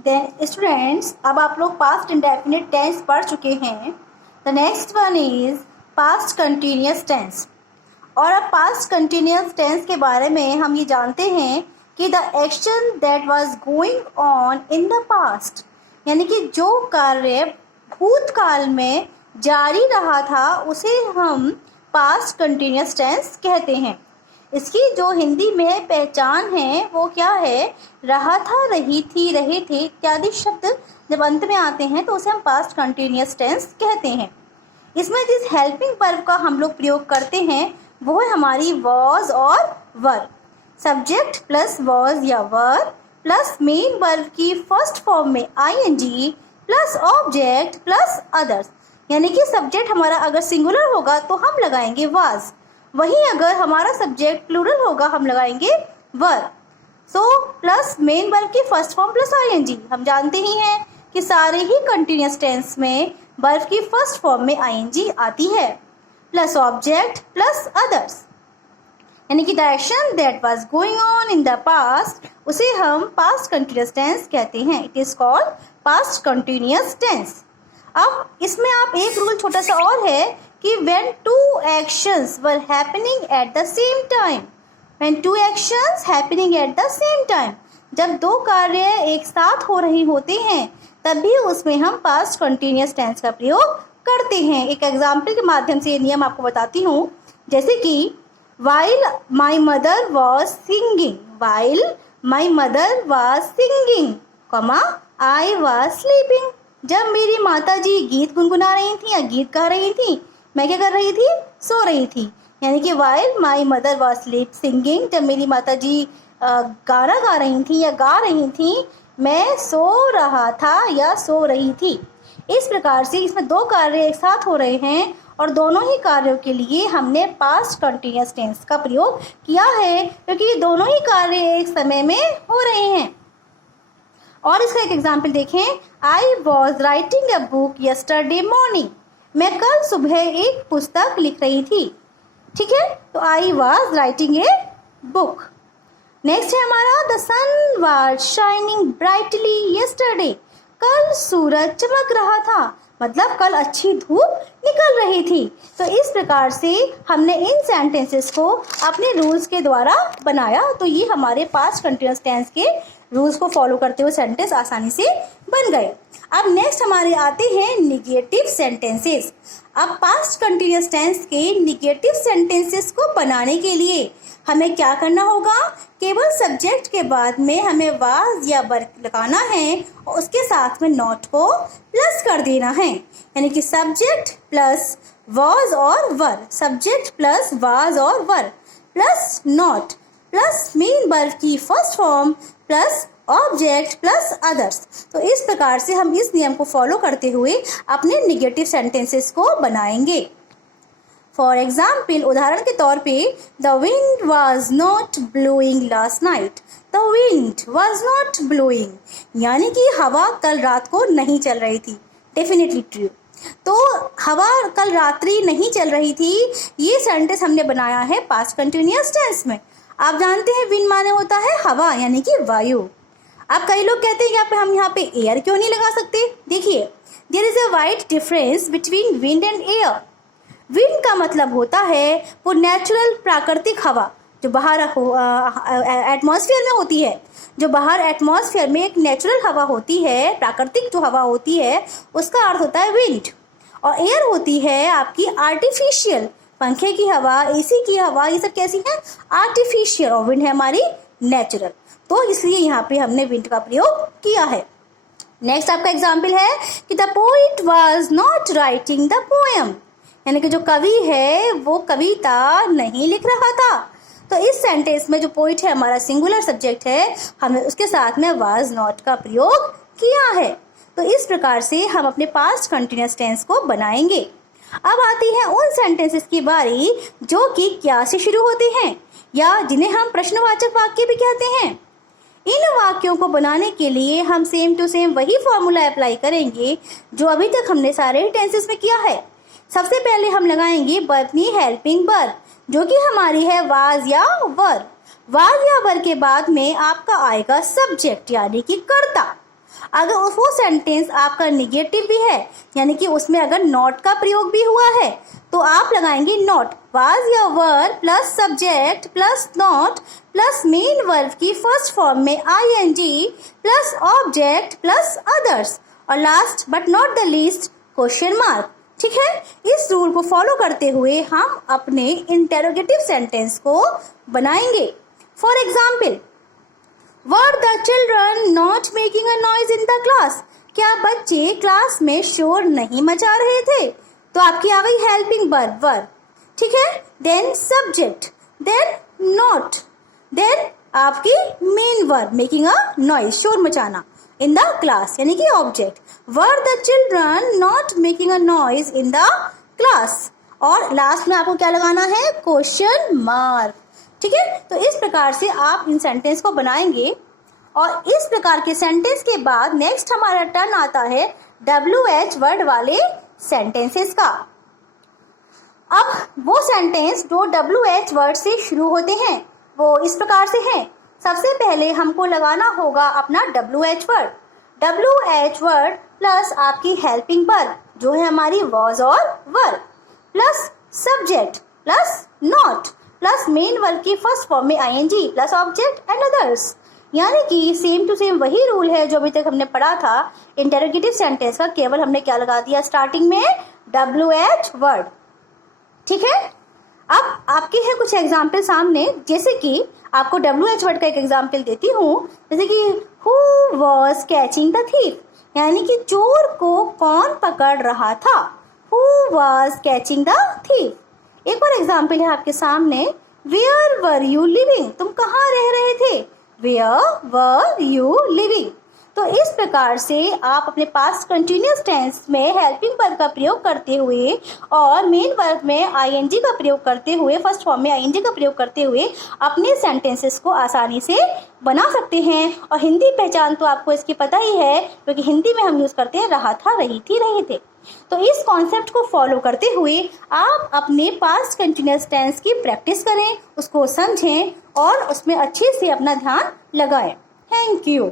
Then students, अब आप लोग पास्ट इंडेफिनिट टेंस पढ़ चुके हैं। The next one is past continuous tense. और अब पास्ट कंटिन्यूअस टेंस के बारे में हम ये जानते हैं कि the action that was going on in the past, यानी कि जो कार्य भूतकाल में जारी रहा था उसे हम पास्ट कंटिन्यूअस टेंस कहते हैं। इसकी जो हिंदी में पहचान है वो क्या है? रहा था, रही थी, रहे थे इत्यादि शब्द जब अंत में आते हैं तो उसे हम पास्ट कंटिन्यूअस टेंस कहते हैं। इसमें जिस हेल्पिंग वर्ब का हम लोग प्रयोग करते हैं वो है हमारी वॉज और वर। सब्जेक्ट प्लस वॉज या वर प्लस मेन वर्ब की फर्स्ट फॉर्म में ING plus object plus others, यानी कि सब्जेक्ट हमारा अगर सिंगुलर होगा तो हम लगाएंगे वाज, वहीं अगर हमारा सब्जेक्ट प्लूरल होगा हम लगाएंगे were. So plus main verb की फर्स्ट फॉर्म प्लस आईएनजी। हम जानते ही हैं कि सारे ही कंटिन्यूअस टेंस में वर्ब की फर्स्ट फॉर्म में आईएनजी आती है, प्लस ऑब्जेक्ट प्लस अदर्स, यानी कि the action that was going on in the past उसे हम पास्ट कंटिन्यूअस टेंस कहते हैं। It is called past continuous tense. अब इसमें आप एक रूल छोटा सा और है कि when two actions were happening at the same time, when two actions happening at the same time, जब दो कार्य एक साथ हो रही होते हैं तभी उसमें हम पास्ट कंटिन्यूअस टेंस का प्रयोग करते हैं। एक एग्जाम्पल के माध्यम से ये नियम आपको बताती हूँ, जैसे कि while my mother was singing, while my mother was singing, I was sleeping, जब मेरी माताजी गीत गुनगुना रही थी या गीत गा रही थी मैं क्या कर रही थी? सो रही थी। यानी कि while my mother was singing, जब मेरी माताजी गाना गा रही थी या गा रही थी मैं सो रहा था या सो रही थी। इस प्रकार से इसमें दो कार्य एक साथ हो रहे हैं और दोनों ही कार्यों के लिए हमने पास्ट कंटिन्यूअस टेंस का प्रयोग किया है क्योंकि दोनों ही कार्य एक समय में हो रहे हैं। और इसका एक एग्जाम्पल देखें, आई was writing a book yesterday morning, मैं कल सुबह एक पुस्तक लिख रही थी। ठीक है, तो I was writing a book. Next है हमारा the sun was shining brightly yesterday, कल सूरज चमक रहा था, मतलब कल अच्छी धूप निकल रही थी। तो इस प्रकार से हमने इन सेंटेंसेस को अपने रूल्स के द्वारा बनाया, तो ये हमारे पास्ट कंटिन्यूअस टेंस के रूल्स को फॉलो करते हुए सेंटेंस आसानी से बन गए। अब नेक्स्ट हमारे आते हैं निगेटिव सेंटेंसेस। अब पास्ट कंटिन्यूअस टेंस के निगेटिव सेंटेंसेस को बनाने के लिए हमें क्या करना होगा? केवल सब्जेक्ट के बाद में हमें वाज या वर लगाना है और उसके साथ में नॉट को प्लस कर देना है, यानी कि सब्जेक्ट प्लस वाज और वर, सब्जेक्ट प्लस वाज और were plus not plus main verb की first form plus object plus others. तो इस प्रकार से हम इस नियम को फॉलो करते हुए अपने निगेटिव सेंटेंसेस को बनाएंगे। फॉर एग्जाम्पल, उदाहरण के तौर पे the wind was not blowing last night, the wind was not blowing, यानी कि हवा कल रात को नहीं चल रही थी। Definitely true. तो हवा कल रात्रि नहीं चल रही थी, ये सेंटेंस हमने बनाया है पास्ट कंटिन्यूअस टेंस में। आप जानते हैं विंड माने होता है हवा, यानी कि वायु। अब कई लोग कहते हैं कि हम यहाँ पे एयर क्यों नहीं लगा सकते? देखिए, there is a wide difference between wind and air. Wind का मतलब होता है वो नेचुरल प्राकृतिक हवा जो बाहर एटमॉस्फेयर में होती है, जो बाहर एटमॉस्फेयर में एक नेचुरल हवा होती है, प्राकृतिक जो हवा होती है उसका अर्थ होता है विंड। और एयर होती है आपकी आर्टिफिशियल, पंखे की हवा, एसी की हवा, ये सब कैसी है? आर्टिफिशियल। और विंड है हमारी नेचुरल, तो इसलिए यहाँ पे हमने विंड का प्रयोग किया है। नेक्स्ट आपका एग्जाम्पल है कि the poet was not writing the poem, यानी कि जो कवि है वो कविता नहीं लिख रहा था। तो इस सेंटेंस में जो पोइट है हमारा सिंगुलर सब्जेक्ट है, हमने उसके साथ में वाज नॉट का प्रयोग किया है। तो इस प्रकार से हम अपने पास्ट कंटिन्यूअस टेंस को बनाएंगे। अब आती है उन सेंटेंसेस की बारी जो कि क्या से शुरू होते हैं या जिन्हें हम प्रश्नवाचक वाक्य भी कहते हैं। इन वाक्यों को बनाने के लिए हम सेम टू सेम वही फॉर्मूला अप्लाई करेंगे जो अभी तक हमने सारे टेंसेस में किया है। सबसे पहले हम लगाएंगे वर्ब हेल्पिंग वर्ब जो कि हमारी है वाज या वर। वाज या वर के बाद में आपका आएगा सब्जेक्ट यानी कि कर्ता। अगर वो सेंटेंस आपका निगेटिव भी है, यानी कि उसमें अगर नॉट का प्रयोग भी हुआ है, तो आप लगाएंगे नॉट। वाज या were plus subject plus not plus main verb की फर्स्ट फॉर्म में ING plus object plus others, और last but not the least question mark. ठीक है, इस रूल को फॉलो करते हुए हम अपने इंटेरोगेटिव सेंटेंस को बनाएंगे। For example, were the children not making a noise in the class? क्या बच्चे क्लास में शोर नहीं मचा रहे थे? तो आपकी आ गई हेल्पिंग वर्ब वर। ठीक है, then subject, then not, then आपकी main verb making a noise, शोर मचाना, इन द क्लास यानी कि object. Were the children not making a noise in the class, और लास्ट में आपको क्या लगाना है? Question mark. ठीक है, तो इस प्रकार से आप इन सेंटेंस को बनाएंगे, और इस प्रकार के सेंटेंस के बाद नेक्स्ट हमारा टर्न आता है WH वर्ड वाले सेंटेंसेस का। अब वो सेंटेंस जो WH वर्ड से शुरू होते हैं वो इस प्रकार से हैं। सबसे पहले हमको लगाना होगा अपना WH word. WH word plus आपकी हेल्पिंग वर्ब जो है हमारी वॉज और were, plus subject plus not plus main verb की फर्स्ट फॉर्म में ING plus object and others. यानी कि सेम टू सेम वही रूल है जो अभी तक हमने पढ़ा था इंटरोगेटिव सेंटेंस का, केवल हमने क्या लगा दिया स्टार्टिंग में? WH word. ठीक है, अब आपके हैं कुछ एग्जाम्पल सामने, जैसे कि आपको WH वर्ड का एक एग्जाम्पल देती हूँ। जैसे कि who was catching the thief, यानी कि चोर को कौन पकड़ रहा था? Who was catching the thief. एक और एग्जाम्पल है आपके सामने, वेयर वर यू लिविंग, तुम कहाँ रह रहे थे? Where were you living. तो इस प्रकार से आप अपने पास्ट कंटिन्यूअस टेंस में हेल्पिंग वर्ब का प्रयोग करते हुए और मेन वर्ब में आईएनजी का प्रयोग करते हुए, फर्स्ट फॉर्म में आईएनजी का प्रयोग करते हुए अपने सेंटेंसेस को आसानी से बना सकते हैं। और हिंदी पहचान तो आपको इसकी पता ही है, क्योंकि हिंदी में हम यूज़ करते हैं रहा था, रही थी, रहे थे। तो इस कॉन्सेप्ट को फॉलो करते हुए आप अपने पास्ट कंटिन्यूअस टेंस की प्रैक्टिस करें, उसको समझें और उसमें अच्छे से अपना ध्यान लगाएं। Thank you.